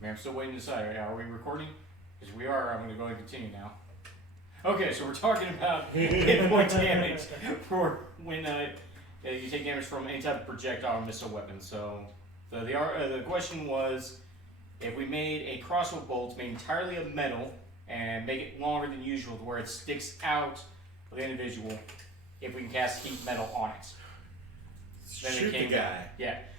Man, I'm still waiting to decide. Are we recording? Because we are. I'm going to go ahead and continue now. Okay, so we're talking about hit point damage for when you take damage from any type of projectile or missile weapon. So the question was, if we made a crossbow bolt made entirely of metal and make it longer than usual to where it sticks out of the individual, if we can cast heat metal on it. Then Shoot the guy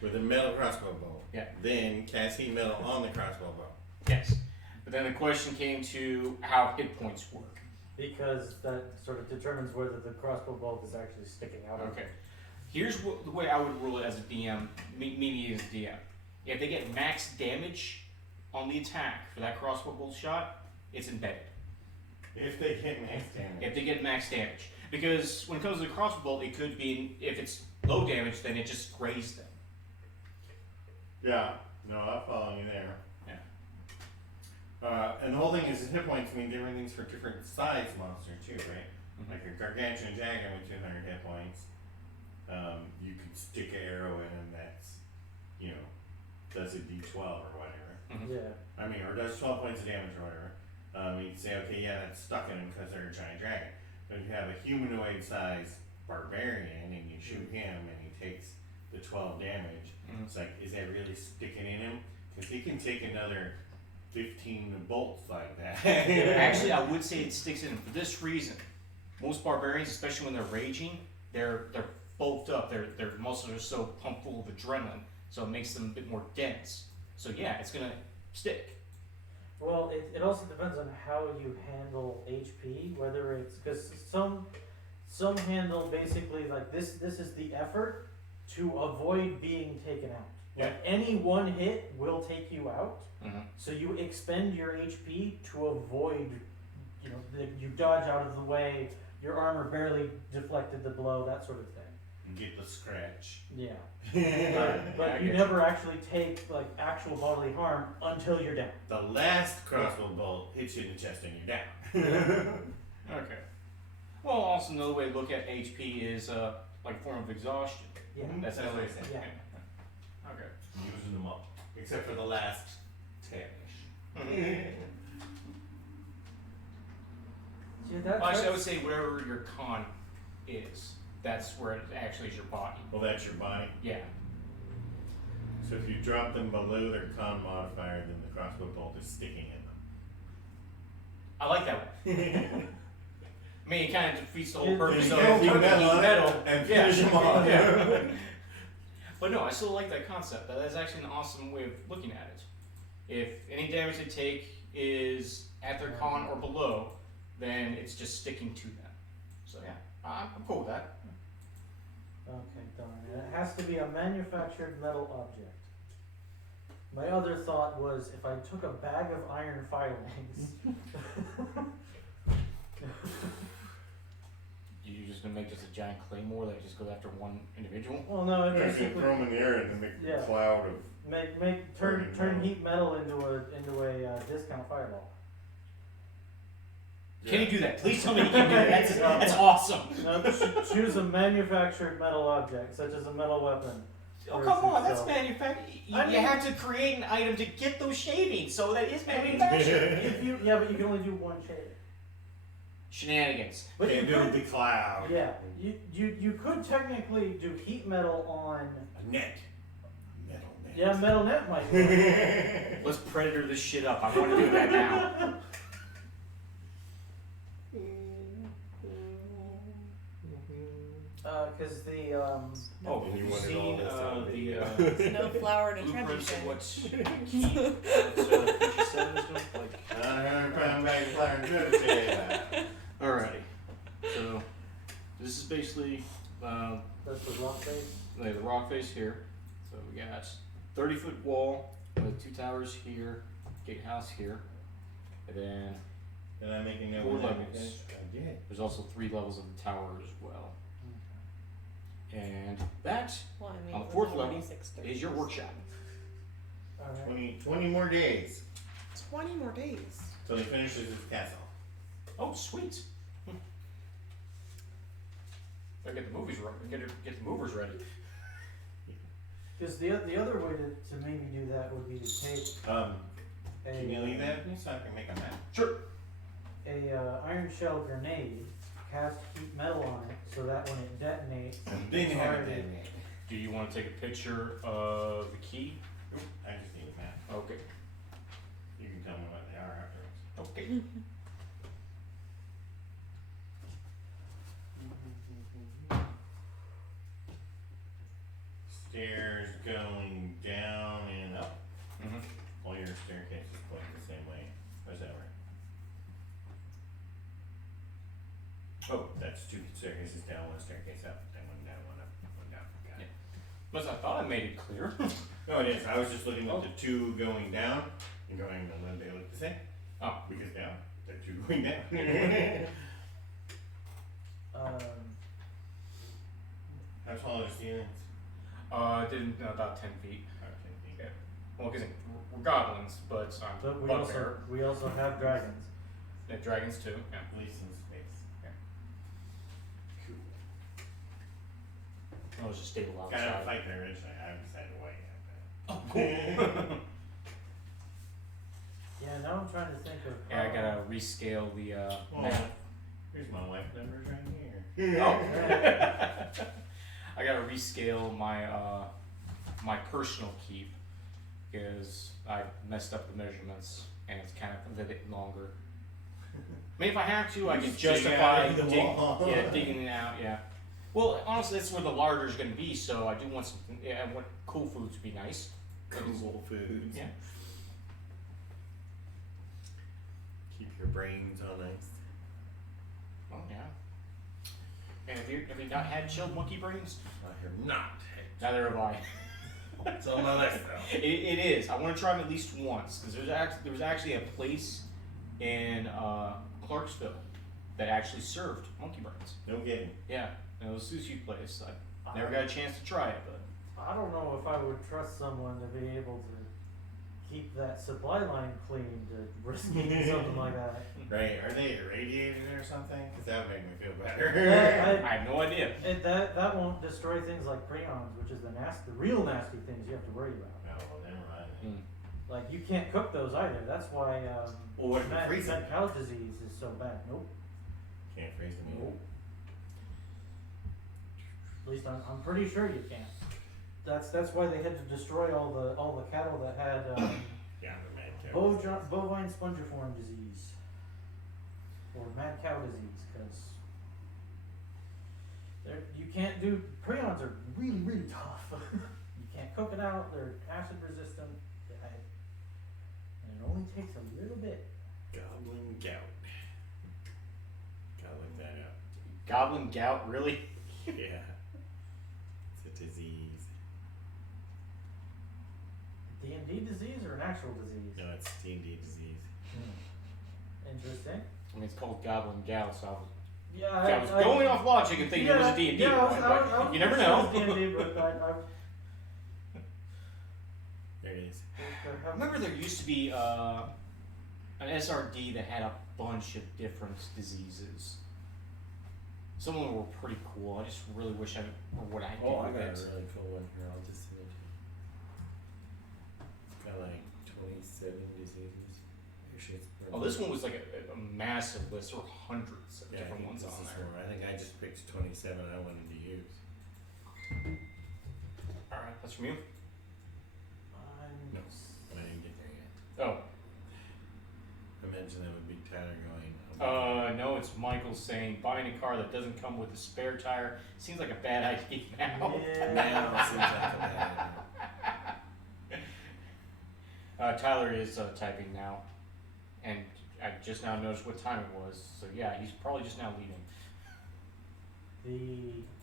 with a metal crossbow bolt. Yeah. Then cast heat metal on the crossbow bolt. Yes. But then the question came to how hit points work. Because that sort of determines whether the crossbow bolt is actually sticking out. Okay. Here's the way I would rule it as a DM, me as a DM. If they get max damage on the attack for that crossbow bolt shot, it's embedded. If they get max damage. If they get max damage. Because when it comes to the crossbow bolt, it could be, if it's low damage, then it just grazed them. Yeah. No, I'm following you there. Yeah. And the whole thing is hit points mean different things for different size monster too, right? Mm-hmm. Like a gargantuan dragon with 200 hit points. You could stick an arrow in him that's, does a d12 or whatever. Mm-hmm. Yeah. I mean, or does 12 points of damage or whatever. You can say, okay, yeah, that's stuck in him because they're a giant dragon. But if you have a humanoid sized barbarian and you shoot him and he takes the 12 damage, it's like, is that really sticking in him? Because he can take another 15 bolts like that. Actually, I would say it sticks in for this reason. Most barbarians, especially when they're raging, they're bulked up. Their muscles are so pumped full of adrenaline, so it makes them a bit more dense. So yeah, it's gonna stick. Well, it also depends on how you handle HP, whether it's because some handle basically like this is the effort to avoid being taken out. Yeah. Like any one hit will take you out, Mm-hmm. so you expend your HP to avoid, you dodge out of the way. Your armor barely deflected the blow, that sort of thing. Get the scratch. Yeah. I But you get never actually take like actual bodily harm until you're down. The last crossbow bolt hits you in the chest and you're down. Okay. Well, also another way to look at HP is like a form of exhaustion. Yeah. That's That's another what way I to said. say. Yeah. Okay. Using them up. Except for the last 10-ish. See, that, Well, actually, I would say wherever your con is, that's where it actually is your body. Well, that's your body. Yeah. So if you drop them below their con modifier, then the crossbow bolt is sticking in I like that one. I mean, it kind of defeats the whole purpose You of can't heat heat metal on it metal. and Yeah. finish them off. Yeah. But no, I still like that concept. That is actually an awesome way of looking at it. If any damage they take is at their con or below, then it's just sticking to them. So yeah, I'm cool with that. Okay, darn it. It has to be a manufactured metal object. My other thought was if I took a bag of iron filings. You're just gonna make just a giant claymore that just goes after one individual? Well, no, it You're gonna basically throw them in the air and then make Yeah. a cloud of. turn metal. heat metal into a discount fireball. Can you do that? Please tell me you can do that. That's awesome. No, choose a manufactured metal object, such as a metal weapon. Oh, come on, that's So- manufactured. You I mean- have to create an item to get those shavings, so that is manufactured. But you can only do one shade. Shenanigans. But Can't you do could, the cloud. yeah, you could technically do heat metal on. A net. Metal net. Yeah, metal net might work. Let's predator this shit up. I want to do that now. Because the Oh, And have you you wanted all seen this on the video. No flour to blueprints of trench what Fishy Seven is doing? Like, I'm coming back to fire and good to say that. alrighty. So, this is basically that's the rock face. the rock face here. So we got 30-foot wall with 2 towers here, gatehouse here, and then Did I make a note 4 of that? levels. I did. There's also 3 levels of the tower as well. And that Well, I mean, On the it was 4th only level 6 is your workshop. All right. 20 more days 20 more days. till he finishes his castle. Oh, sweet. Gotta get the movies get the movers ready. Because the other way to maybe do that would be to take Can you leave that with me so I can make a map? Sure. Iron shell grenade cast heat metal on it so that when it detonates, Didn't it's have it already- detonate. Do you want to take a picture of the key? Oop, I just need a map. Okay. You can tell me what they are afterwards. Okay. Stairs going down and up. Mm-hmm. All your staircases point the same way. Where's that right? Oh, that's two staircases down, one staircase up, and one down, one up, one down. Got it. But I thought I made it clear. No, it is. I was just looking at the two going down and going, and then they look the same. Oh. Because down, they're two going down. How tall are the ceilings? About 10 feet. About 10 feet. Yeah. Well, because we're goblins, but I'm But bugbear. we also have dragons. Yeah, dragons too. Yeah. At least in space. Yeah. Cool. I was just stable Got out of outside. fight there originally. I decided to wait. Oh, cool. Yeah, now I'm trying to think of. Yeah, I gotta rescale the map. Here's my life numbers right here. Oh. I gotta rescale my my personal keep because I messed up the measurements and it's kind of a little bit longer. I mean, if I have to, I can Dig justify out of the wall. digging it out. Yeah. Well, honestly, that's where the larder's gonna be. So I do want something. Yeah, I want cool food to be nice. Cool foods. Yeah. Keep your brains on ice. Well, yeah. And have you not had chilled monkey brains? I have not. Neither have I. It's on my list though. It is. I want to try them at least once because there was actually a place in Clarksville that actually served monkey brains. No kidding. Yeah, it was a sushi place. I never got a chance to try it, but I don't know if I would trust someone to be able to keep that supply line clean to risk eating something like that. Right? Are they irradiated or something? Because that would make me feel Yeah, better. I have no idea. that won't destroy things like prions, which is the real nasty things you have to worry about. No, well, never mind. Like you can't cook those either. That's why Well, what if you freeze them? mad cow disease is so bad. Nope. Can't freeze them either. At least I'm pretty sure you can't. That's why they had to destroy all the cattle that had Yeah, the mad cow. bovine spongiform disease or mad cow disease because you can't do prions are really tough. You can't cook it out. They're acid resistant, and it only takes a little bit. Goblin gout. Gotta look that up. Goblin gout, really? Yeah. It's a disease. D&D disease or an actual disease? No, it's D&D disease. Interesting. I mean, it's called goblin gout, so Yeah, I was going off logic and thinking it was a D&D yeah, one, but you never know. D&D, but There it is. I remember there used to be an SRD that had a bunch of different diseases. Some of them were pretty cool. I just really wish I would have Oh, I did got a it. really cool one here. I'll just send it to you. It's got like 27 diseases. Actually, it's Oh, this one was like a massive list. There were hundreds of yeah, different I think ones this on is there. one. I think I just picked 27 I wanted to use. All right, that's from you. No, I didn't get there yet. Oh, I mentioned that would be Tyler going. no, it's Michael saying buying a car that doesn't come with a spare tire seems like a bad idea now. Now it seems like a bad idea. Tyler is typing now, and I just now noticed what time it was. So yeah, he's probably just now leaving.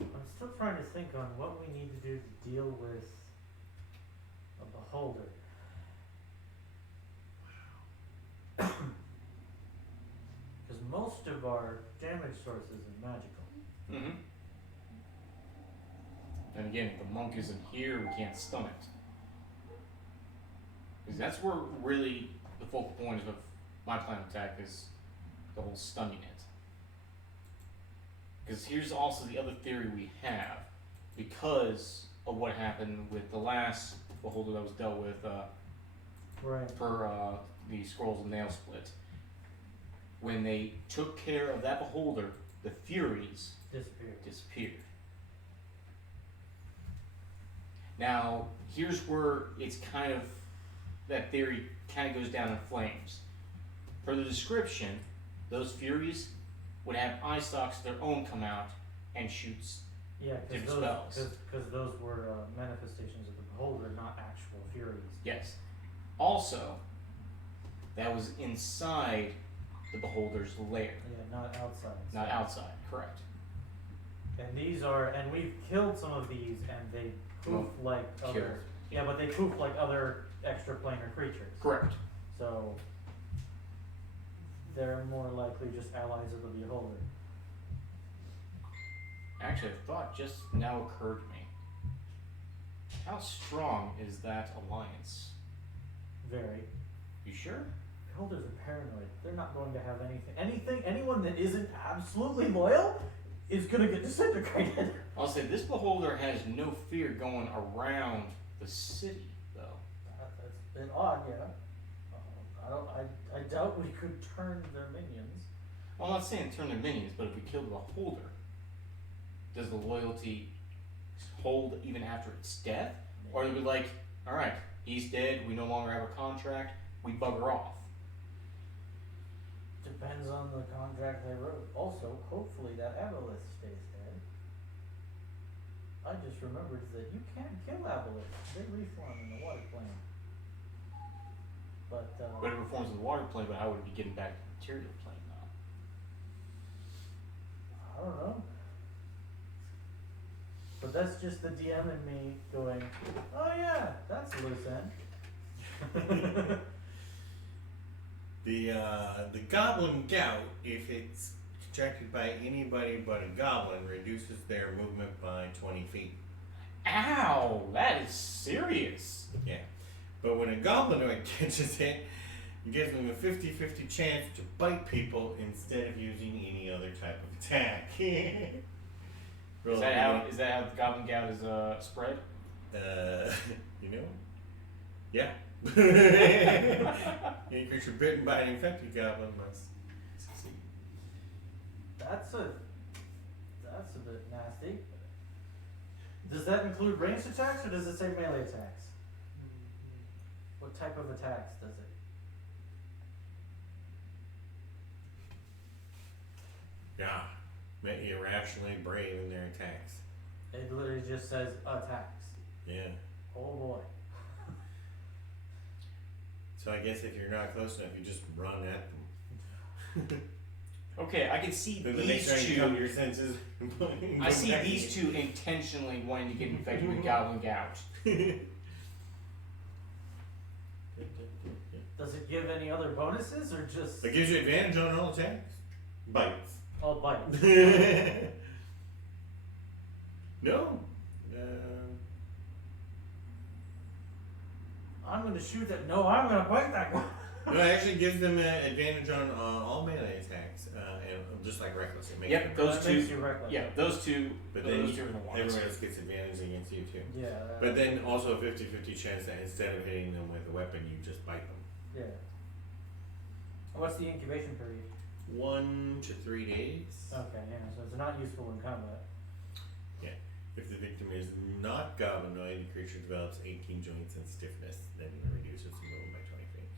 I'm still trying to think on what we need to do to deal with a beholder. Because most of our damage sources are magical. Mm-hmm. And again, if the monk isn't here, we can't stun it. Because that's where really the focal point of my plan of attack is the whole stunning it. Because here's also the other theory we have. Because of what happened with the last beholder that was dealt with Right. for the Scrolls of Nail Split. When they took care of that beholder, the Furies disappeared. Now, here's where it's kind of, that theory kind of goes down in flames. For the description, those Furies would have eye stalks of their own come out and shoots. Yeah, Different spells. because those were manifestations of the beholder, not actual furies. Yes. Also, that was inside the beholder's lair, Yeah, not outside. not outside. Correct. And these are, and we've killed some of these, and they poof like killed. other. Yeah, but they poof like other extraplanar creatures. Correct. So they're more likely just allies of the beholder. Actually, a thought just now occurred to me. How strong is that alliance? Very. You sure? Beholders are paranoid. They're not going to have anyone that isn't absolutely loyal is gonna get disintegrated. I'll say this beholder has no fear going around the city, though. That's a bit odd, yeah. I doubt we could turn their minions. Well, I'm not saying turn their minions, but if we kill the beholder, does the loyalty hold even after its death? Or are we like, alright, he's dead, we no longer have a contract, we bugger off? Depends on the contract they wrote. Also, hopefully that aboleth stays dead. I just remembered that you can't kill aboleths. They reform in the water plane. But But it reforms in the water plane, but how would it be getting back to the material plane, though? I don't know. But that's just the DM and me going, oh yeah, that's a loose end. The goblin gout, if it's contracted by anybody but a goblin, reduces their movement by 20 feet. Ow! That is serious! Yeah. But when a goblinoid catches it, it gives them a 50-50 chance to bite people instead of using any other type of attack. Is that how the goblin gout is spread? You know? Yeah. Any creature bitten by an infected goblin must succeed. That's a bit nasty. Does that include ranged attacks or does it say melee attacks? What type of attacks does it? Yeah. Make you irrationally brave in their attacks. It literally just says attacks. Yeah. Oh boy. So I guess if you're not close enough, you just run at them. Okay, I can see Then the these next time you come to two. your senses. I see these two intentionally wanting to get infected with goblin gout. Does it give any other bonuses or just It gives you advantage on all attacks. Bites. all bites? No. I'm gonna shoot that. No, I'm gonna bite that guy. No, it actually gives them advantage on all melee attacks, and just like reckless. It makes Yep, them- those That two. makes you reckless. Yeah, those two. But then those two are the ones. everyone else gets advantage against you too. Yeah. But then also a 50-50 chance that instead of hitting them with a weapon, you just bite them. yeah. What's the incubation period? 1 to 3 days. Okay, yeah. So it's not useful in combat. If the victim is not goblinoid, the creature develops 18 joints and stiffness, then reduces the movement by 20 feet.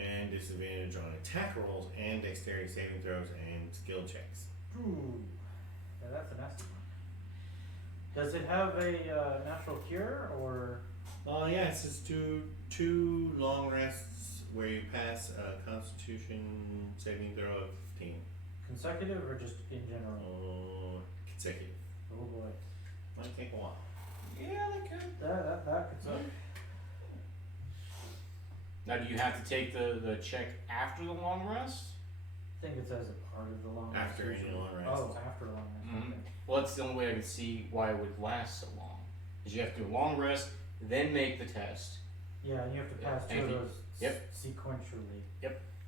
And disadvantage on attack rolls and dexterity saving throws and skill checks. Ooh. Yeah, that's a nasty one. Does it have a natural cure or? Yeah, it's just two long rests where you pass a Constitution saving throw of 15. Consecutive or just in general? Consecutive. Oh boy. Might take a while. Yeah, they could. That could suck. Now, do you have to take the check after the long rest? I think it says a part of the long rest. After any long rest. Oh, after a long rest. Mhm. Okay. Well, that's the only way I can see why it would last so long. Is you have to do a long rest, then make the test. Yeah, and you have to Yeah, pass two and of if you- those yep. sequentially.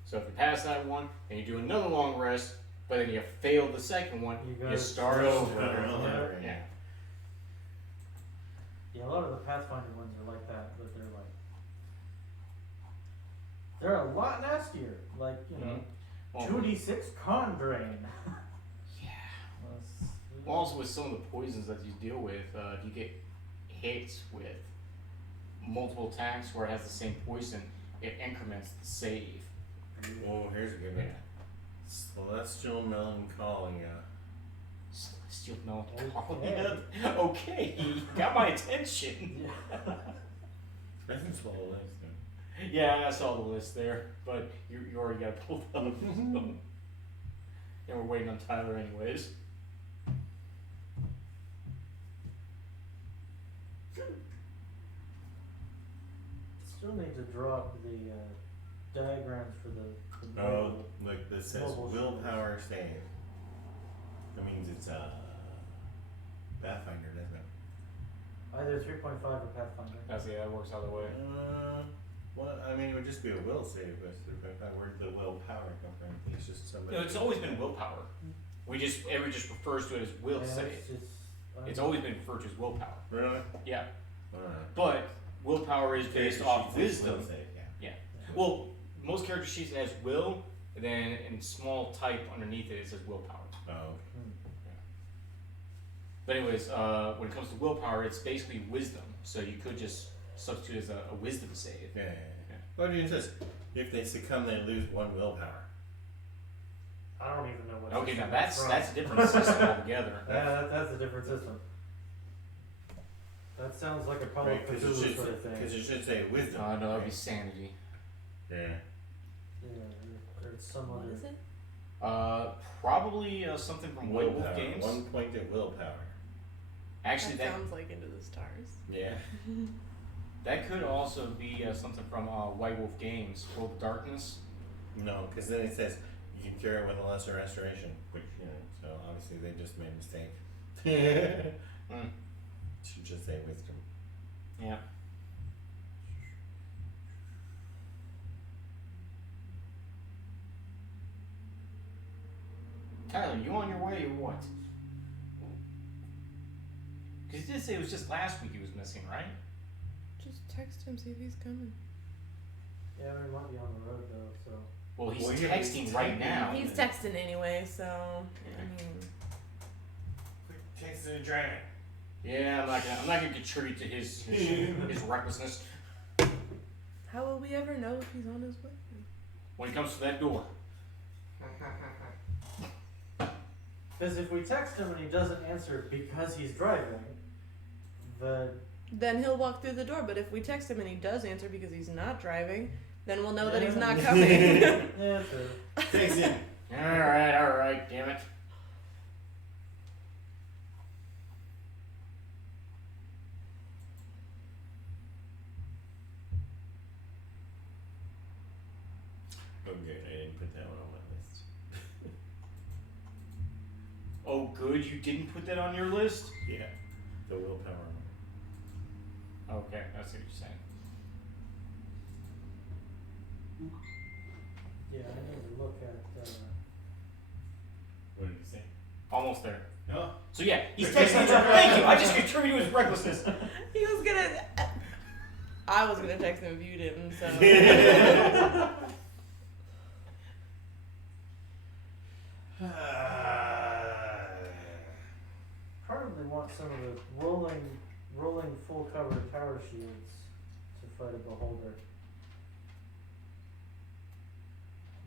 So if you pass that one, and you do another long rest, but then you fail the second one, You you, gotta start start over. over. Yeah. Yeah. Yeah, a lot of the Pathfinder ones are like that, but they're like They're a lot nastier. Like, you know, Well, 2d6 con drain. yeah. That's- Well, also with some of the poisons that you deal with, if you get hit with multiple attacks where it has the same poison, it increments the save. Oh, here's a good one. Celestial Melancholia. Celestial Melancholia. Okay, you got my attention. Yeah. That's all it is. Yeah, I saw the list there, but you already got it pulled up. And we're waiting on Tyler anyways. Still need to drop the diagrams for the Oh, mobile. look, this says Mobile willpower save. That means it's Pathfinder, doesn't it? Either 3.5 or Pathfinder. That works either way. Well, I mean, it would just be a will save, but where'd the willpower come from? I think it's just somebody. No, it's always been willpower. Everyone just refers to it as will Yeah, save. it's It's always been referred to as willpower. Really? Yeah, Alright. but willpower is based off wisdom. Will save, yeah. Well, most character sheets has will, and then in small type underneath it says willpower. Oh, okay. But anyways, when it comes to willpower, it's basically wisdom. So you could just substitute as a wisdom save. Yeah. What do you insist? If they succumb, they lose 1 willpower. I don't even know what. Okay, now system that's from. a different system altogether. That's a different system. That sounds like a Call of Right, because Cthulhu sort of thing. it should say wisdom. No, that'd be right? sanity. Yeah. Yeah, or it's some What other. is it? Probably something from White Wolf Willpower. Games. 1 point at willpower. Actually, that that sounds like Into the Stars. Yeah. that could also be something from White Wolf Games, World of Darkness. No, because then it says you can cure it with a lesser restoration, which, you know, so obviously they just made a mistake. Mm. Should just say wisdom. Yeah. Tyler, you on your way or what? Because you did say it was just last week he was missing, right? Just text him, see if he's coming. Yeah, we might be on the road though, so. Well, he's Well, yeah, texting he's right typing. now. He's texting anyway, so I mean, Quick, texting and driving. Yeah, I'm not gonna contribute to his recklessness how will we ever know if he's on his way? when it comes to that door. Because if we text him and he doesn't answer because he's driving, then Then he'll walk through the door. But if we text him and he does answer because he's not driving, then we'll know that he's Yeah. not coming. yeah, true. Text him. Alright, damn it. Oh, good. I didn't put that one on my list. Oh, good, you didn't put that on your list? Yeah. The willpower. Okay, that's what you're saying. Yeah, I need to look at. What did you say? Almost there. Oh. So yeah, he's texting. Thank you. I just contributed to his recklessness. He was gonna. I was gonna text him if you didn't. So Probably want some of the rolling full cover tower shields to fight a beholder.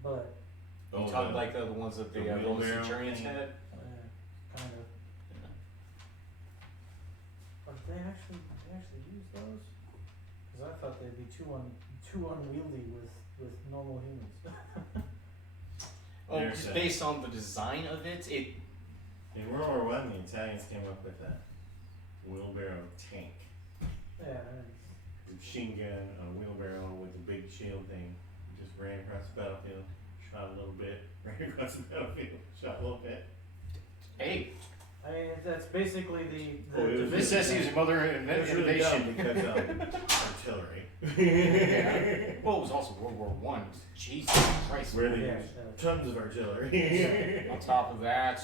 But You talking like the ones that the the Roman wheelbarrow centurions thing? had? kind of. But they actually use those? Because I thought they'd be too unwieldy with normal humans. Oh, There's just a- based on the design of it, In World War I, the Italians came up with a wheelbarrow tank. Yeah. A machine gun, a wheelbarrow with a big shield thing. Just ran across the battlefield, shot a little bit, ran across the battlefield, shot a little bit. hey, I mean, that's basically the Oh, it was- division. necessity is a mother of It was really dumb innovation. because artillery. Yeah. Well, it was also World War One. Jesus Christ. Where they Yeah, used tons of artillery. On top of that,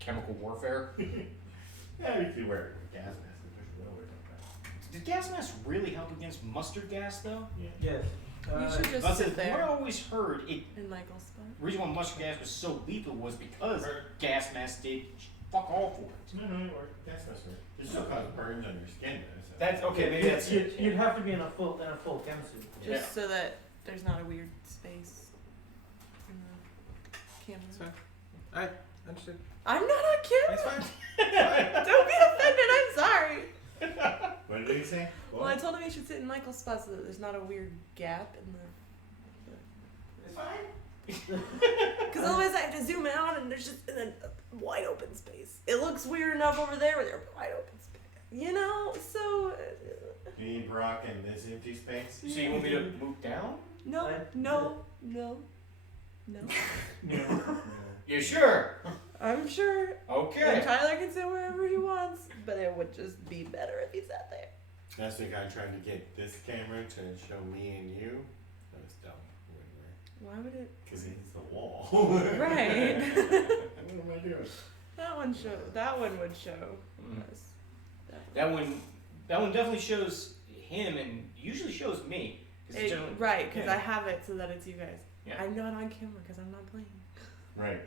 chemical warfare. Yeah, you could wear a gas mask and push it over sometimes. Did gas masks really help against mustard gas, though? Yeah. Yes. You should just But sit what I there always heard, the in Michael's spot. reason why mustard gas was so lethal was because gas masks did fuck all for it. No, it worked. Gas mask worked. It still causes burns on your skin, though. So. That's okay. Maybe that's it. You'd have to be in a full chem suit. Just so that there's not a weird space in the camera. It's fine. I understood. I'm not on camera. It's fine. Don't be offended. I'm sorry. What did he say? Well, I told him he should sit in Michael's spot so that there's not a weird gap in the. It's fine. Because otherwise I have to zoom out and there's just a wide open space. It looks weird enough over there with their wide open space. You know, so. Do you need Brock in this empty space? So you want me to move down? No, no, no, no. You sure? I'm sure. Okay. And Tyler can sit wherever he wants, but it would just be better if he sat there. That's the guy trying to get this camera to show me and you. That was dumb. Why would it? Because he's the wall. Right. What am I doing? That one would show us. That one definitely shows him and usually shows me. 'Cause it generally- Right, because yeah. I have it so that it's you guys. Yeah. I'm not on camera because I'm not playing. Right.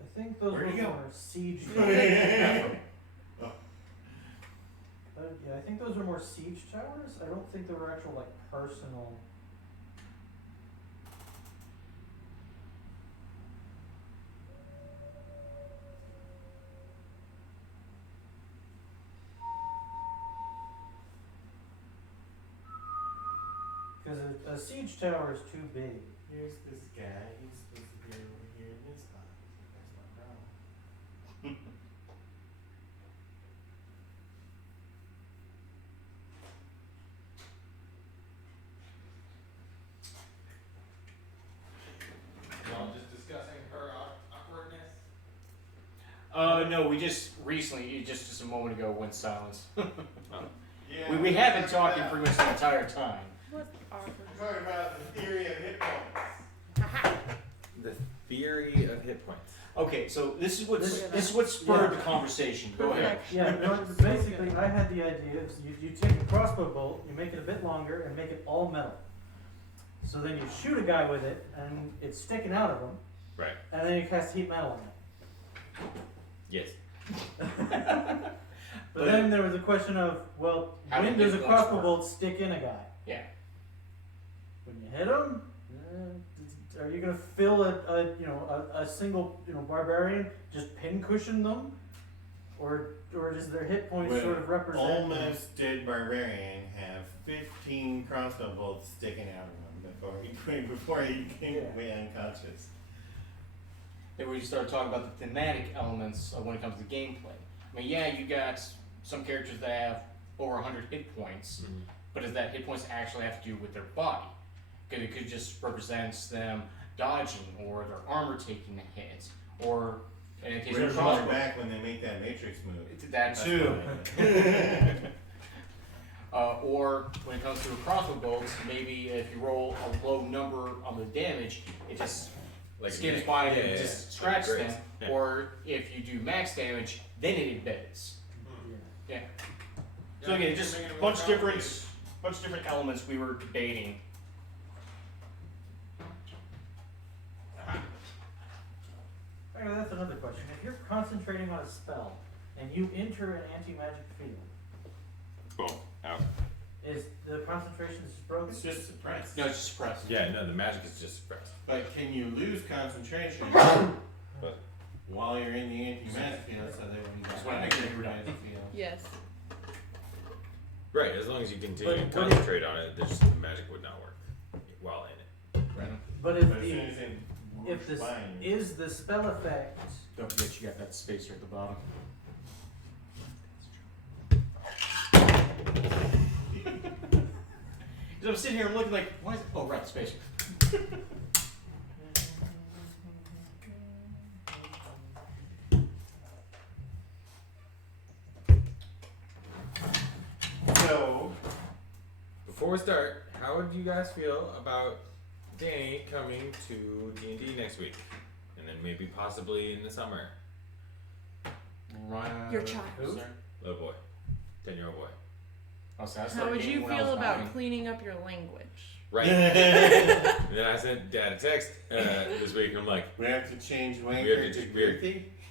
I think those Where'd were he go? more siege. Yeah, I think those are more siege towers. I don't think they were actual like personal. Because a siege tower is too big. Here's this guy. He's supposed to be over here in this spot. That's my problem. Y'all just discussing her awkwardness. No, we just recently, just a moment ago, went silence. Yeah. we have been talking pretty much the entire time. What awkward. We're talking about the theory of hit points. The theory of hit points. Okay, so this is what This- spurred yeah. the conversation. Go ahead. Yeah, no, basically, I had the idea of you take a crossbow bolt, you make it a bit longer, and make it all metal. So then you shoot a guy with it, and it's sticking out of him, Right. and then you cast heat metal on it. Yes. But then there was a question of, well, How when do does a hit points crossbow work? bolt stick in a guy? Yeah. When you hit him, are you gonna fill a single barbarian, just pincushion them, or does their hit points Would sort of represent? almost dead barbarian have 15 crossbow bolts sticking out of him before he went unconscious. Then we start talking about the thematic elements when it comes to gameplay. I mean, yeah, you got some characters that have over 100 hit points, but does that hit points actually have to do with their body? Because it could just represents them dodging or their armor taking a hit, or in case We're of falling back when they make that Matrix move. that That's too. why. Or when it comes to a crossbow bolts, maybe if you roll a low number on the damage, it just skips by and just scratches them. Yeah. Or if you do max damage, then it embeds. Yeah. So again, just a bunch of different elements we were debating. Okay, that's another question. If you're concentrating on a spell and you enter an anti-magic field, Boom. Out. is the concentration just broken? It's just suppressed. No, it's just suppressed. Yeah, no, the magic is just suppressed. But can you lose concentration But while you're in the anti-magic field so that when you That's get what I back think. in the magic field? Yes. right, as long as you continue to But concentrate on it, the magic would not work while in it. Right. But if But as soon as the it if works this fine, is the spell effect, Don't forget you got that spacer at the bottom. Because I'm sitting here and looking like, why is it? Oh, right, spacer. So, Before we start, how would you guys feel about Danny coming to D&D next week? And then maybe possibly in the summer. Right. Your child. Who? Sorry. little boy, 10-year-old boy. Oh, so I How started would you gaming when I feel was about 9. cleaning up your language? Right. And then I sent Dad a text this week. And I'm like, We have to change We wanker have to to change weird.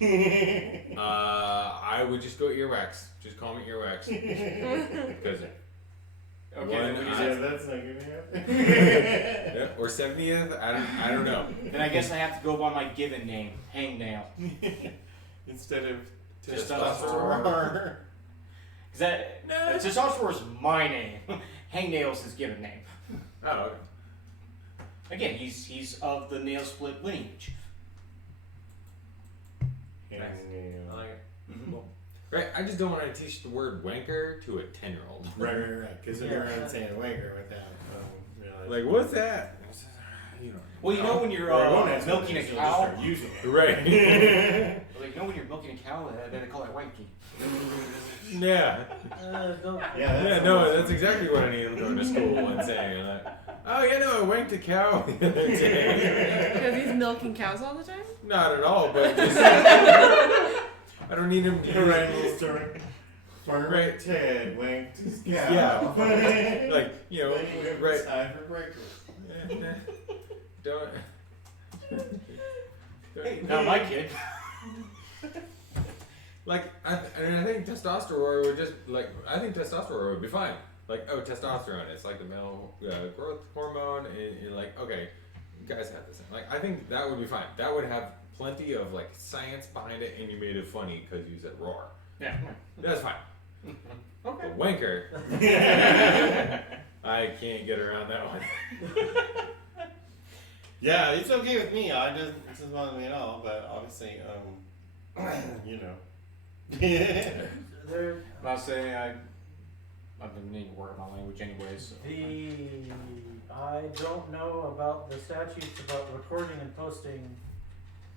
girthy. I would just go earwax. Just call me earwax. Because Okay, One then, Yeah, that's not gonna happen. yeah, or 70th. I don't know. then I guess I have to go by my given name, Hangnail. Instead of Testosterone. testosterone. Cause testosterone is my name. Hangnail's his given name. Oh, okay. Again, he's of the nail split lineage. I like it. Cool. Right. I just don't want to teach the word wanker to a 10-year-old. Right. Because if you're around saying wanker with that, Like, what's that? You know. Well, you know when you're milking a cow. Using it. Right. Like, you know when you're milking a cow, they call it wanky. Yeah. Don't. Yeah. No, that's exactly what I need to go to school and saying. Like, oh, yeah, no, I wanked a cow the other day. Because he's milking cows all the time? Not at all, but just. I don't need him to You're use right, it. little story. Farmer Right. Ted wanked his cow. Yeah. Like, you know, right. Time for breakfast. Don't. Not my kid. Like, I think testosterone would just, like, I think testosterone would be fine. Like, oh, testosterone, it's like the male growth hormone, and like, okay, guys have this. Like, I think that would be fine. That would have plenty of, like, science behind it, and you made it funny because you said roar. Yeah. That's fine. Okay. But wanker, I can't get around that one. Yeah, it's okay with me. It doesn't bother me at all. But obviously, you know. There, I'll say I've been needing to work on my language anyways. So. I don't know about the statutes about recording and posting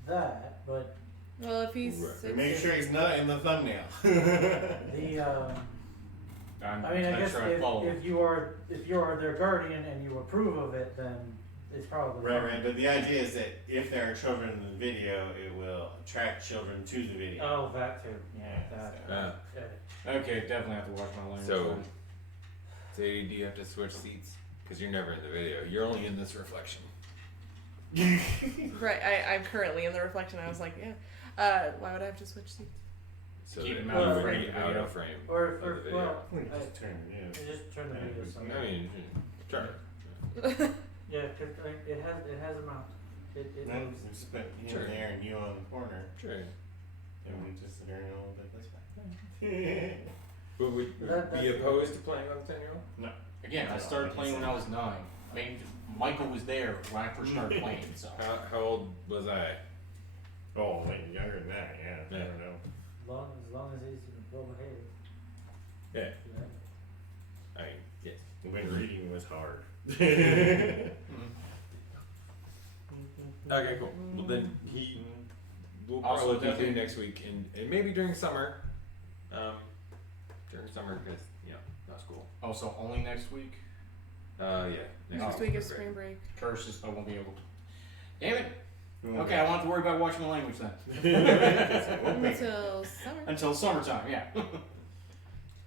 that, but Well, if he's Right. six, Make sure he's not in the thumbnail. the I mean, I not guess sure I follow. if you are their guardian and you approve of it, then it's probably fine. Right. But the idea is that if there are children in the video, it will attract children to the video. Oh, that too. Yeah. That. Okay. Okay, definitely have to watch my language. So- then. Sadie, do you have to switch seats? Because you're never in the video. You're only in this reflection. right, I'm currently in the reflection. I was like, yeah. Why would I have to switch seats? So Keep that him out of you're frame already of the out video. of frame. Or of the video. well, Just turn it. I just turn the Yeah, video. we- somewhere. I mean, sure. Yeah, 'cause it has a mount. It No, moves. we spent him Sure. there and you on the corner, Sure. and we just sit there and a little bit. That's fine. But would you That- be that's- opposed to playing on the 10-year-old? Again, I started playing when I was 9. I mean, Michael was there when I first started playing, so. How old was I? Oh, wait, younger than that, yeah. I Yeah. don't know. As long as he's well behaved. Yeah. I mean, yes. When reading was hard. Okay, cool. Well, then we'll Also, probably do definitely- next week, and maybe during summer. During summer, because, not school. Also, only next week. Yeah. Next week is spring break. Curses, I won't be able to. Damn it. Okay, I won't have to worry about watching my language then. Until summer. Until summertime, yeah.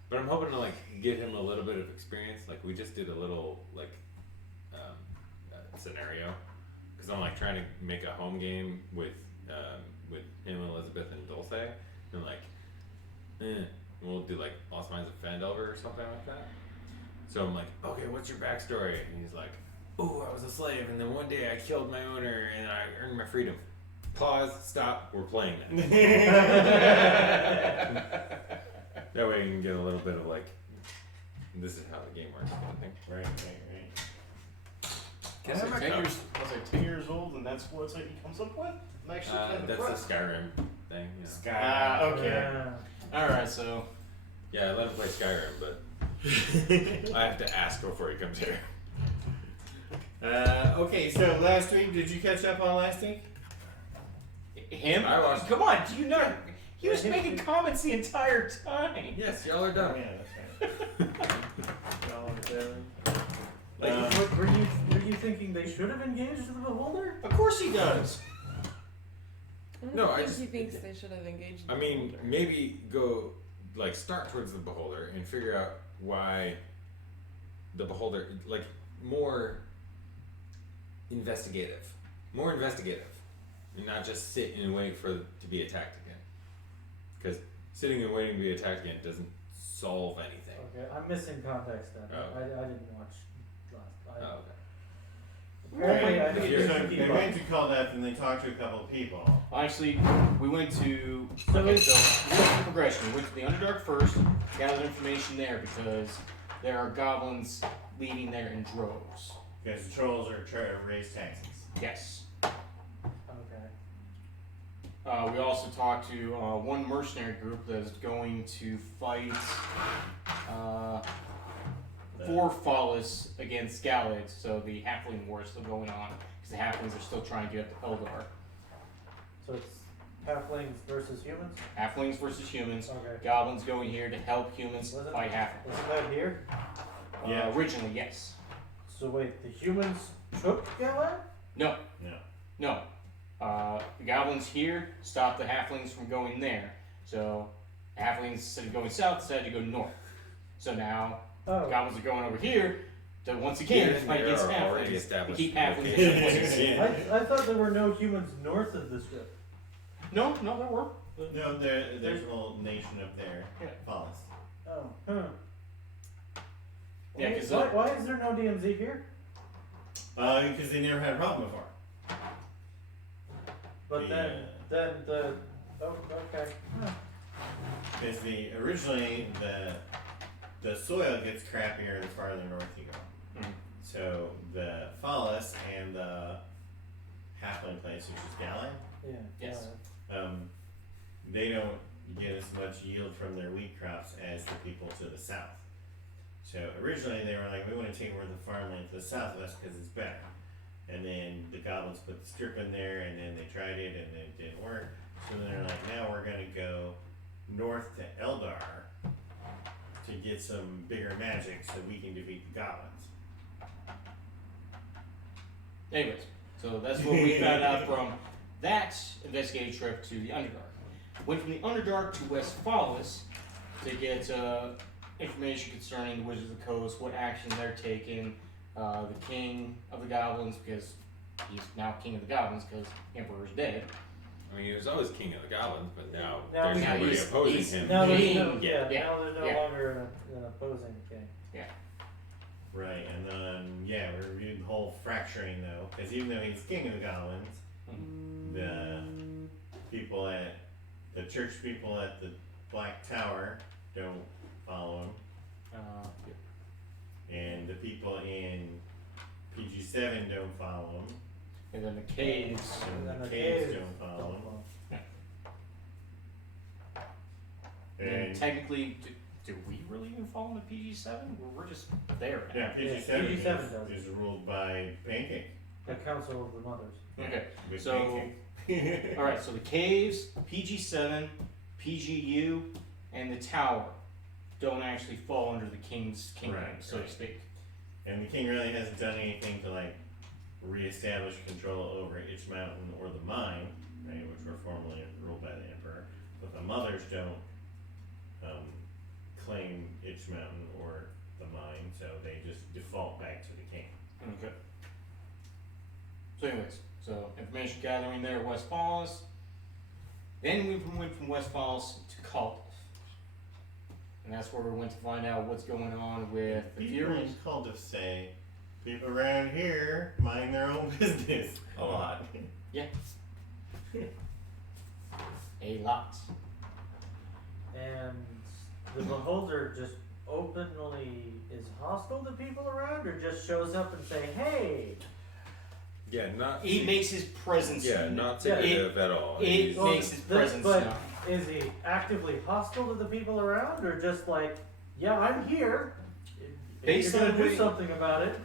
But I'm hoping to get him a little bit of experience. Like we just did a little scenario, because I'm trying to make a home game with him, Elizabeth, and Dulce, and we'll do Lost Mines of Fandelver or something like that. So I'm like, okay, what's your backstory? And he's like, oh, I was a slave, and then one day I killed my owner, and I earned my freedom. Pause, stop, we're playing that. That way you can get a little bit of this is how the game works kind of thing. Right. I was like 10 years old, and that's what he comes up with? I'm actually kind of That's impressed. the Skyrim thing, Okay. Yeah. Alright, so. Yeah, I let him play Skyrim, but I have to ask before he comes here. Okay, so last week, did you catch up on last week? Him? I watched- Come on, do you know? He was making comments the entire time. Yes, y'all are done. Yeah, that's right. What, were you thinking they should have engaged the beholder? Of course he does. No, I think just- he thinks they should have engaged. I mean, maybe go like start towards the beholder and figure out why the beholder, like more investigative, and not just sit and wait for to be attacked again. Because sitting and waiting to be attacked again doesn't solve anything. Okay, I'm missing context then. Oh. I didn't watch last. Oh, okay. Apparently, I Right. need Here's to They keep went up. to call that, and they talked to a couple of people. Actually, we went to. So Okay, it's- so we went through progression. We went to the Underdark first, gathered information there because there are goblins leaving there in droves. Because the trolls are trying to raise taxes. Yes. Okay. We also talked to one mercenary group that is going to fight for Follis against Galid. So the Halfling War is still going on because the Halflings are still trying to get up to Eldar. So it's halflings versus humans? Halflings versus humans. Okay. Goblins going here to help humans Was it- fight Halflings. Isn't that here? Yeah. Originally, yes. So wait, the humans took Galad? No. No. No. The goblins here stopped the halflings from going there. So the halflings, instead of going south, decided to go north. So now the Oh. goblins are going over here to once again Here and fight there against are already halflings. To established keep halflings in locations. place. I thought there were no humans north of the strip. No, there were. No, there's a little nation up there. Yeah. Follis. Oh, huh. Yeah, 'cause, why is there no DMZ here? Because they never had a problem before. But Yeah. then the okay. Huh. Because originally the soil gets crappier the farther north you go. Mhm. So the Follis and the halfling place, which is Galan, Yeah. Yes. they don't get as much yield from their wheat crops as the people to the south. So originally they were like, we want to take over the farmland to the southwest because it's better. And then the goblins put the strip in there, and then they tried it, and it didn't work. So then they're like, now we're gonna go north to Eldar to get some bigger magic so we can defeat the goblins. Anyways, so that's what we found out from that investigative trip to the Underdark. Went from the Underdark to West Follis to get information concerning the Wizards of the Coast, what actions they're taking, the King of the Goblins, because he's now King of the Goblins because Emperor's dead. I mean, he was always king of the goblins, but now Now there's now nobody he's- opposing he's- him. Now there's King, no, yeah, now there's no yeah. longer an opposing king. Right, and then, yeah, we reviewed the whole fracturing though, because even though he's king of the goblins, the people the church people at the Black Tower don't follow him, and the people in PG7 don't follow him, And then the caves. and then the the caves caves don't follow him. And And technically, do we really even fall into PG7? We're just there now. yeah, Yeah, PG7 PG7 does. is ruled by Pancake. The Council of the Mothers. Okay, With so- Pancake. alright, so the caves, PG7, PGU, and the tower don't actually fall under the king's kingdom, Right, so to right. speak. And the king really hasn't done anything to like reestablish control over Itch Mountain or the mine, right, which were formerly ruled by the emperor. But the mothers don't claim Itch Mountain or the mine, so they just default back to the king. Okay. So anyways, so information gathering there at West Falls. Then we went from West Falls to Cult. And that's where we went to find out what's going on with the People Furies. in Cultus say people around here mind their own business a lot. A lot. And the beholder just openly is hostile to people around, or just shows up and say, "Hey." Yeah, not He makes his presence yeah, not Yeah, secretive at all. it He's- makes his presence but known. is he actively hostile to the people around, or just like, "Yeah, I'm here. If Based you're on gonna the do way- something about it."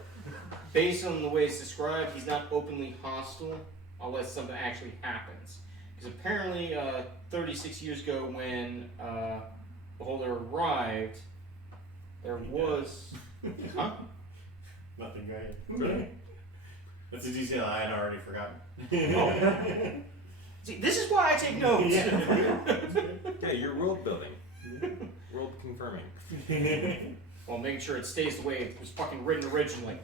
Based on the way it's described, he's not openly hostile unless something actually happens. Because apparently, 36 years ago when Beholder arrived, there He was... Huh? Nothing great. Really? That's a detail I had already forgotten. See, this is why I take notes. Yeah, you're world building. World confirming. Well, making sure it stays the way it was fucking written originally.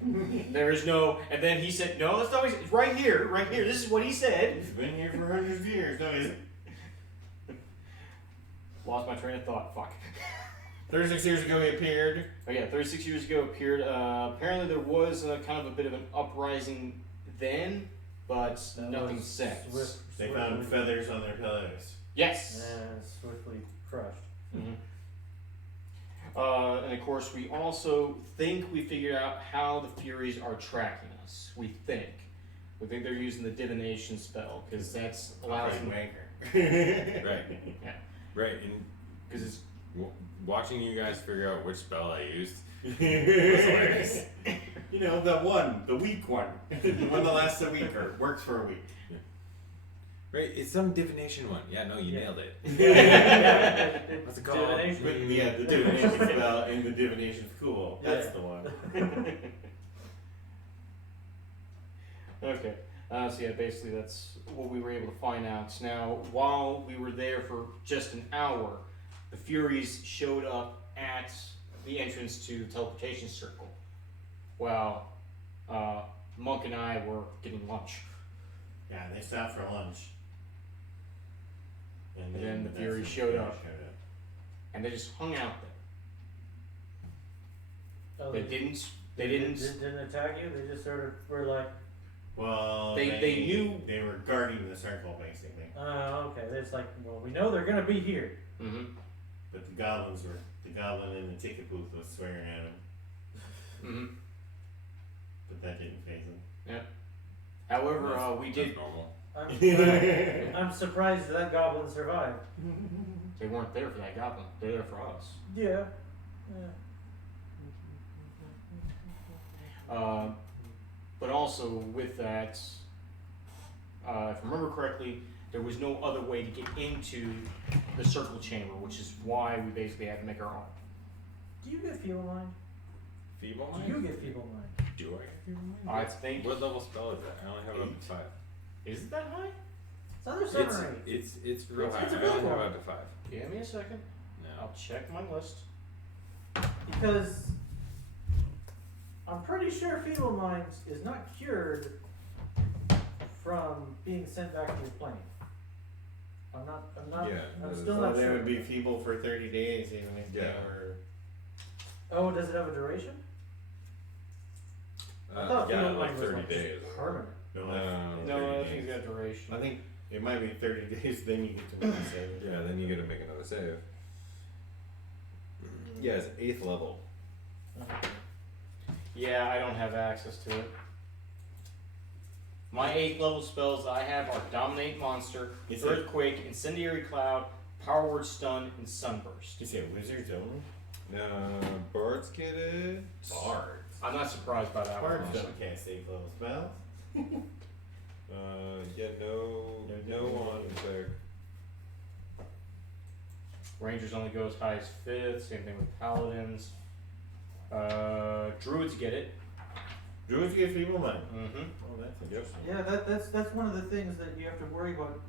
There is no, and then he said, no, that's not what he said. It's right here. This is what he said. He's been here for hundreds of years. No, he's Lost my train of thought. Fuck. 36 years ago he appeared. Oh yeah, 36 years ago appeared. Apparently there was kind of a bit of an uprising then, but That nothing was since. They found feathers on their pillows. Yes. And swiftly crushed. Mm-hmm. And of course, we also think we figured out how the Furies are tracking us. We think they're using the divination spell because that's allows them. Wanker. Right. Yeah. Right. And Because it's watching you guys figure out which spell I used. Hilarious. You know, the weak one. The one that lasts a week or works for a week. Right. It's some divination one. Yeah. No, you Yeah. nailed it. Yeah. What's it called? Divination. But yeah, the divination spell and the divination's cool. That's Yeah. the one. okay. So yeah, basically that's what we were able to find out. Now, while we were there for just an hour, the Furies showed up at the entrance to the teleportation circle, while Monk and I were getting lunch. Yeah, they stopped for lunch. And then the that's Furies when the showed Furies up. And they just hung out there. Oh, They didn't. They didn't. Didn't attack you. They just sort of were like, Well, They knew- they were guarding the circle basically, oh, okay. It's like, well, we know they're gonna be here. Mm-hmm. but the goblin in the ticket booth was swearing at him, Mm-hmm. but that didn't phase him. However, we did. That's normal. I'm surprised that goblin survived. They weren't there for that goblin. They're there for us. Yeah. Yeah. But also with that, if I remember correctly, there was no other way to get into the circle chamber, which is why we basically had to make our own. Do you get feeble mind? Feeble Do mind? you get feeble mind? Do I get feeble mind? I think. What level spell is that? I only have up to 5. Is it that high? It's either 7 or 8. It's real high. It's a I good only have one. up to 5. Give me a second. No. I'll check my list. Because I'm pretty sure feeble mind is not cured from being sent back to your plane. I'm not, Yeah, I'm that still So not they sure. would be feeble for 30 days even if Yeah. they were. Oh, does it have a duration? I thought Yeah, feeble like mind was 30 like days. permanent. No, No, I 30 think it's days. got duration. I think it might be 30 days, then you get to make a save. Yeah, then you gotta make another save. Yeah, it's 8th level. Yeah, I don't have access to it. My 8th level spells I have are Dominate Monster, Is it- Earthquake, Incendiary Cloud, Power Word Stun, and Sunburst. You say wizards only? Bards get it. Bards. I'm not surprised by that Bards one. don't cast safe level spells. Yeah, no on there. Rangers only go as high as 5th, same thing with Paladins. Druids get it. Druids get feeble mind. Mm-hmm. Oh, that's interesting. Yeah, that's one of the things that you have to worry about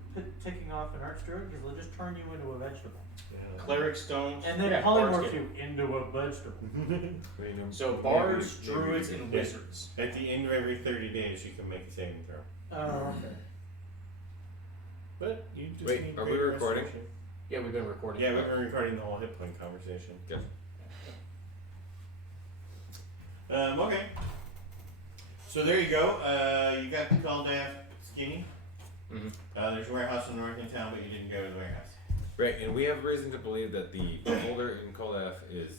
taking off an archdruid because they'll just turn you into a vegetable. Yeah. Clerics don't. And then yeah, bards polymorph get it. you into a vegetable. So bards, Maybe- druids, and yeah. wizards. At the end of every 30 days, you can make a saving throw. Oh, okay. But you just Wait, need are we great recording? restoration. Yeah, we've been recording. Yeah, we've been recording the whole hit point conversation. Good. Okay. So there you go. You got the Caldath skinny. Mm-hmm. There's a warehouse in north in town, but you didn't go to the warehouse. Right, and we have reason to believe that the beholder in Kolef is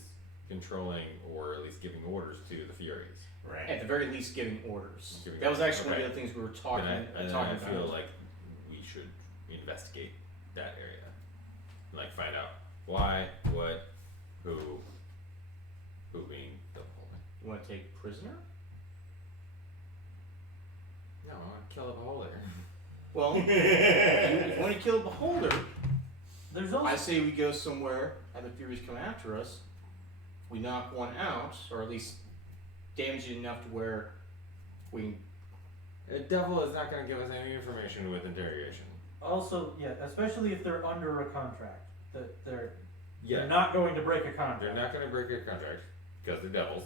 controlling or at least giving orders to the Furies. Right. At the very least, giving orders. Giving That was orders, actually one okay. of the other things we were talking And I talking feel about. like we should investigate that area. Like find out why, what, who being the beholder. You want to take prisoner? No, I want to kill the beholder. Well, if you want to kill the beholder, There's also I say we go somewhere and the Furies come after us. We knock one out, or at least damage it enough to where we. The devil is not going to give us any information with interrogation. Also, yeah, especially if they're under a contract, that they're They're not going to break a contract. They're not going to break a contract because they're devils.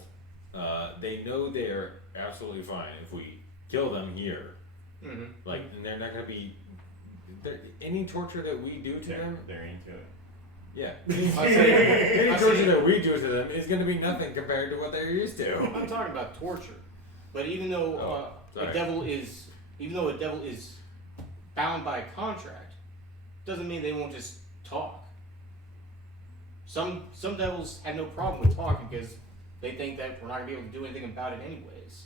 They know they're absolutely fine if we kill them here. Mm-hmm. Like, and they're not going to be. Any torture that we do to them, They're into it. yeah. I'd say- Any I'd torture say- that we do to them is going to be nothing compared to what they're used to. I'm not talking about torture, but even though sorry. a devil is bound by a contract, doesn't mean they won't just talk. Some devils have no problem with talking because they think that we're not gonna be able to do anything about it anyways.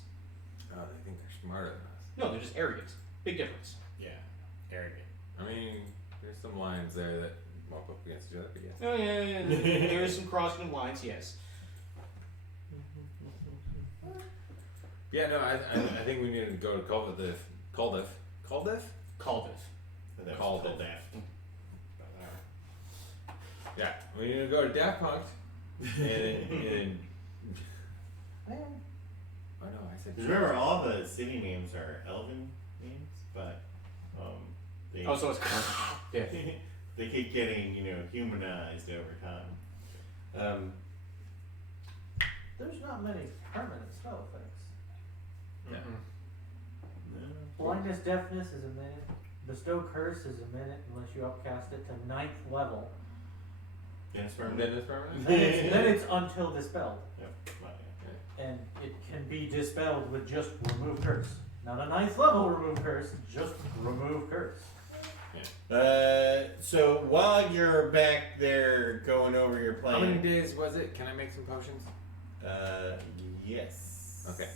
Oh, they think they're smarter than us. No, they're just arrogant. Big difference. Yeah, arrogant. I mean, there's some lines there that bump up against each other, but yes. Oh yeah. There is some crossing of lines, yes. Yeah, no, I think we need to go to Caldiff. Called it. But that was Called called it. Daft. Yeah, we need to go to Daft Punk. and oh no, I said. Because remember, all the city names are elven names, but they Oh, so it's yeah. they keep getting humanized over time. There's not many permanent spell effects. Yeah. Blindness, deafness is a minute. Bestow curse is a minute unless you upcast it to 9th level. Then it's And permanent. then it's permanent. Then it's until dispelled. Yep. Well, yeah. And it can be dispelled with just remove curse. Not a 9th level remove curse, just remove curse. So while you're back there going over your plan, How many days was it? Can I make some potions? Yes. Okay.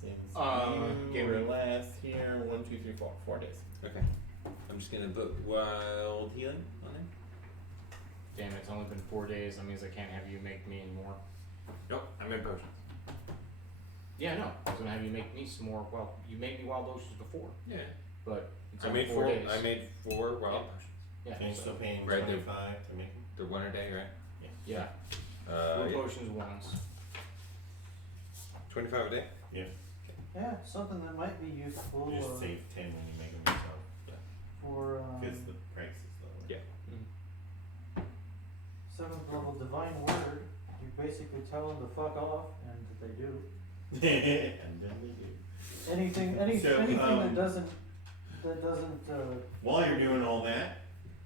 Since Yeah, you were we- last here, 1, 2, 3, 4, 4 days. Okay. I'm just gonna put wild healing on there. Damn it, it's only been 4 days. That means I can't have you make me anymore. Nope, I made potions. Yeah, no. I was gonna have you make me some more. Well, you made me wild potions before, Yeah. but it's I only made 4 four. days. I made 4 wild potions. Yeah. And you're still paying Right there. 25 to make them. They're 1 a day, right? Yeah. Uh, 4 yeah. potions once. 25 a day. Yeah, something that might be useful You just save 10 when you make them yourself. for Because the price is lower. Yeah. 7th level divine word. You basically tell them to fuck off, and they do. And then they do. Anything So, that doesn't While you're doing all that,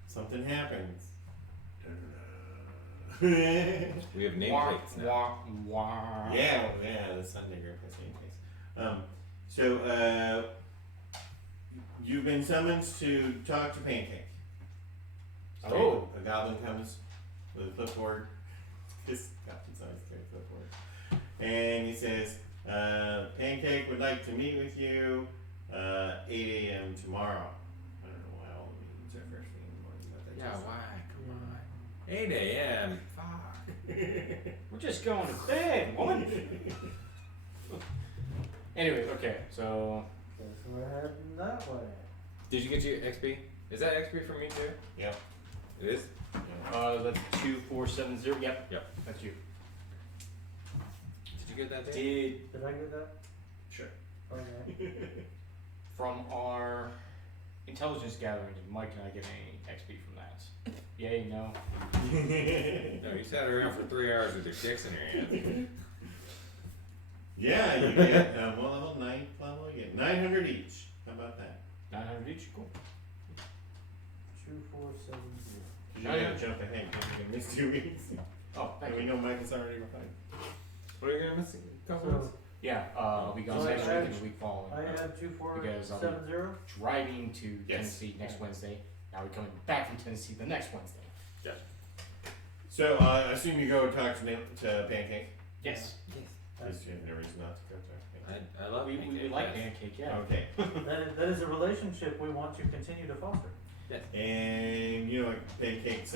something happens. Yeah, We have Wah, nameplates now. wah, wah. the Sunday group has name case. You've been summoned to talk to Pancake. Oh. A goblin comes with a clipboard. This goblin's always got a clipboard. And he says, Pancake would like to meet with you 8 a.m. tomorrow. I don't know why all the meetings are first thing in the morning, but Yeah, that's why? Come on. 8 a.m. Fuck. We're just going to bed, woman. Anyway, okay, so guess we're heading that way. Did you get your XP? Is that XP for me too? Yep. It is? that's 2470. Yep. Yep. That's you. Did you get that day? Did Did I get that? Sure. Okay. from our intelligence gathering, did Mike and I get any XP from that? Yay, no. No, you sat around for 3 hours with your dicks in your hands. Yeah, you get what level? 9th level? You get 900 each. How about that? 900 each, cool. 2470. You gotta jump ahead because you're gonna miss 2 weeks. Oh, thank And we you. know Mike is already behind. What are you gonna miss? A couple So months? Yeah, I'll be gone So next I week and the week following. I had Because I'll 2470. driving to Yes. Tennessee next Wednesday. Now we're coming back from Tennessee the next Wednesday. So I assume you go talk to Pancake. Yes. Because you have no reason not to go talk to Pancake. I love We pancake, like yes. pancake, yeah. Okay. That is a relationship we want to continue to foster. And you know what Pancake's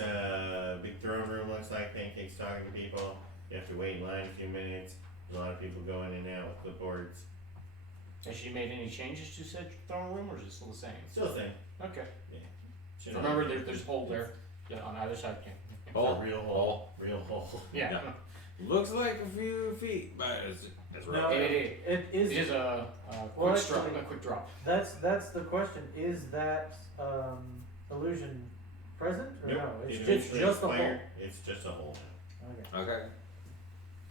big throne room looks like? Pancake's talking to people. You have to wait in line a few minutes. There's a lot of people go in and out with clipboards. Has she made any changes to said throne room, or is it still the same? Still the same. Okay. Should Remember, there's a hole there. Yeah, on either side. Yeah. It's Hole. a real hole. Real hole. Yeah. Yeah. Looks like a few feet, but it's No, rough. It it is a Well, quick drop. actually- A quick drop. That's the question. Is that illusion present or Nope. no? It's Eventually just a hole. expired. It's just a hole now. Okay. Okay.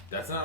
That's not